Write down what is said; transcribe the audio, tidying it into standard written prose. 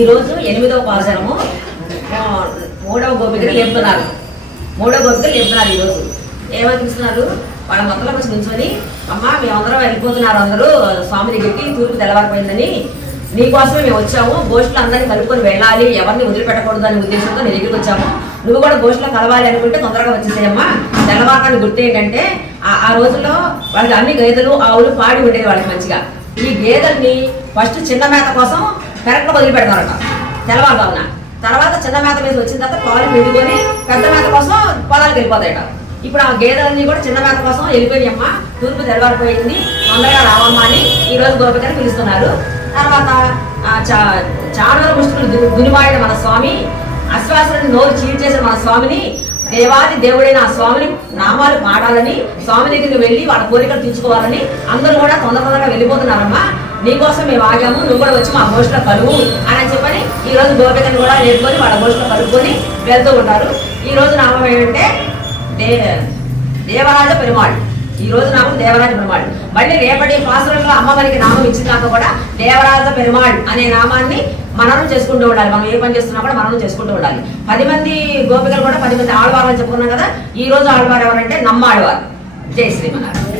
ఈరోజు 8వ పాసరము 3వ గోపికలు లేపుతున్నారు. 3వ గోపికలు లేపుతున్నారు. ఈరోజు ఏమనిపిస్తున్నారు? వాళ్ళ మొత్తంలో వచ్చి నిల్చొని, అమ్మ మేమందరం వెళ్ళిపోతున్నారు, అందరూ స్వామి దగ్గరికి, తూర్పు తెల్లవారిపోయిందని నీకోసమే మేము వచ్చాము, గోష్ఠులు అందరినీ కలుపుకొని వెళ్ళాలి, ఎవరిని వదిలిపెట్టకూడదు అనే ఉద్దేశంతో నీ దగ్గరికి వచ్చాము. నువ్వు కూడా గోష్ఠులో కలవాలి అనుకుంటే తొందరగా వచ్చేసేయమ్మా. తెల్లవారని గుర్తు ఏంటంటే ఆ రోజుల్లో వాళ్ళకి అన్ని గేదెలు ఆవులు పాడి ఉండేవి వాళ్ళకి మంచిగా. ఈ గేదెల్ని ఫస్ట్ చిన్న మేత కోసం పెరట్లో వదిలిపెడతారట తెల్లవారుగా. తర్వాత చిన్న మేత మీద వచ్చిన తర్వాత పాలు పిండుకొని పెద్ద మేత కోసం పొలాలకు వెళ్ళిపోతాయట. ఇప్పుడు ఆ గేదెలన్నీ కూడా చిన్న మేత కోసం వెళ్ళిపోయాయమ్మ, తూర్పు తెల్లవారిపోయింది, తొందరగా రావమ్మ అని ఈరోజు గోపికని పిలుస్తున్నారు. తర్వాత చాణూర ముష్టికులు దునిమాడిన మన స్వామి, అశ్వాసులను నోరు చీల్చేసిన మన స్వామిని, దేవాది దేవుడైన ఆ స్వామిని నామాలు పాడాలని, స్వామి దగ్గరికి వెళ్ళి వాళ్ళ కోరికలు తీర్చుకోవాలని అందరూ కూడా తొందరగా వెళ్ళిపోతున్నారమ్మా. నీకోసం మేము ఆగాము, నువ్వు కూడా వచ్చి మా గోష్ఠిలో కలువు అని చెప్పని ఈరోజు గోపికను కూడా నేర్చుకొని వాళ్ళ గోష్ఠిలో కలుపుకొని వెళ్తూ ఉంటారు. ఈరోజు నామం ఏంటంటే దేవరాజ పెరుమాళ్. ఈ రోజు నామం దేవరాజ పెరుమాళ్. మళ్ళీ రేపటి పాసురంలో అమ్మవారికి నామం ఇచ్చినాక కూడా దేవరాజ పెరుమాళ్ అనే నామాన్ని మననం చేసుకుంటూ ఉండాలి. మనం ఏ పని చేస్తున్నా కూడా మననం చేసుకుంటూ ఉండాలి. 10 మంది గోపికలు కూడా 10 మంది ఆళ్వారు అని చెప్పుకున్నాం కదా. ఈ రోజు ఆళ్వారు ఎవరంటే నమ్మాళ్వారు. జై శ్రీమన్నారాయణ.